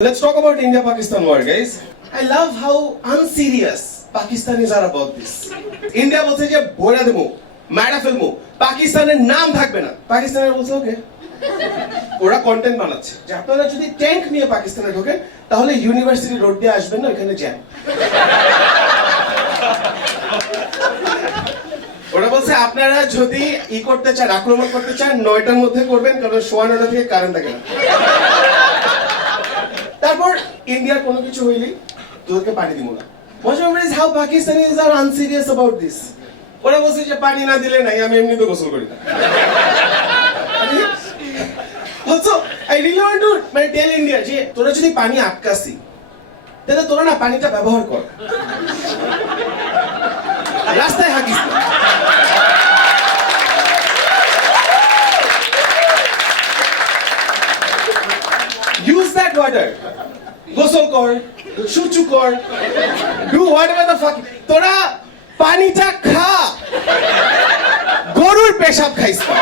Let's talk about India-Pakistan war, guys. I love how unserious Pakistanis are about this. India বলছে যে বইরা দেবো, মারা ফেলবো, পাকিস্তানের নাম থাকবে না। পাকিস্তানের বলছে ওকে। ওরা কন্টেন্ট বানাচ্ছে যে আপনারা যদি ট্যাঙ্ক নিয়ে পাকিস্তানে ঢোকেন তাহলে ইউনিভার্সিটি রোড দিয়ে আসবেন না, ওখানে জ্যাম। ওরা বলছে আপনারা যদি করতে চান, আক্রমণ করতে চান 9টার মধ্যে করবেন, কারণ 9:15 থেকে কারেন্ট থাকে না। তারপর ইন্ডিয়ার কোনো কিছু হইলেই তোদেরকে পানি দিব না। Most of is how Pakistanis are unserious about this. ওরা বলছে যে পানি না দিলে নাই, আমি এমনি তো গোসল করি না। Also, I really want to tell India যে তোরা যদি পানি আটকাসি তাহলে তোরা না পানিটা ব্যবহার কর, রাস্তায় হাঁকিস না। Use that water. গোসল কর, শুচু কর, do whatever the fuck. তোরা পানিটা খা, গরুর পেশাব খাইস না।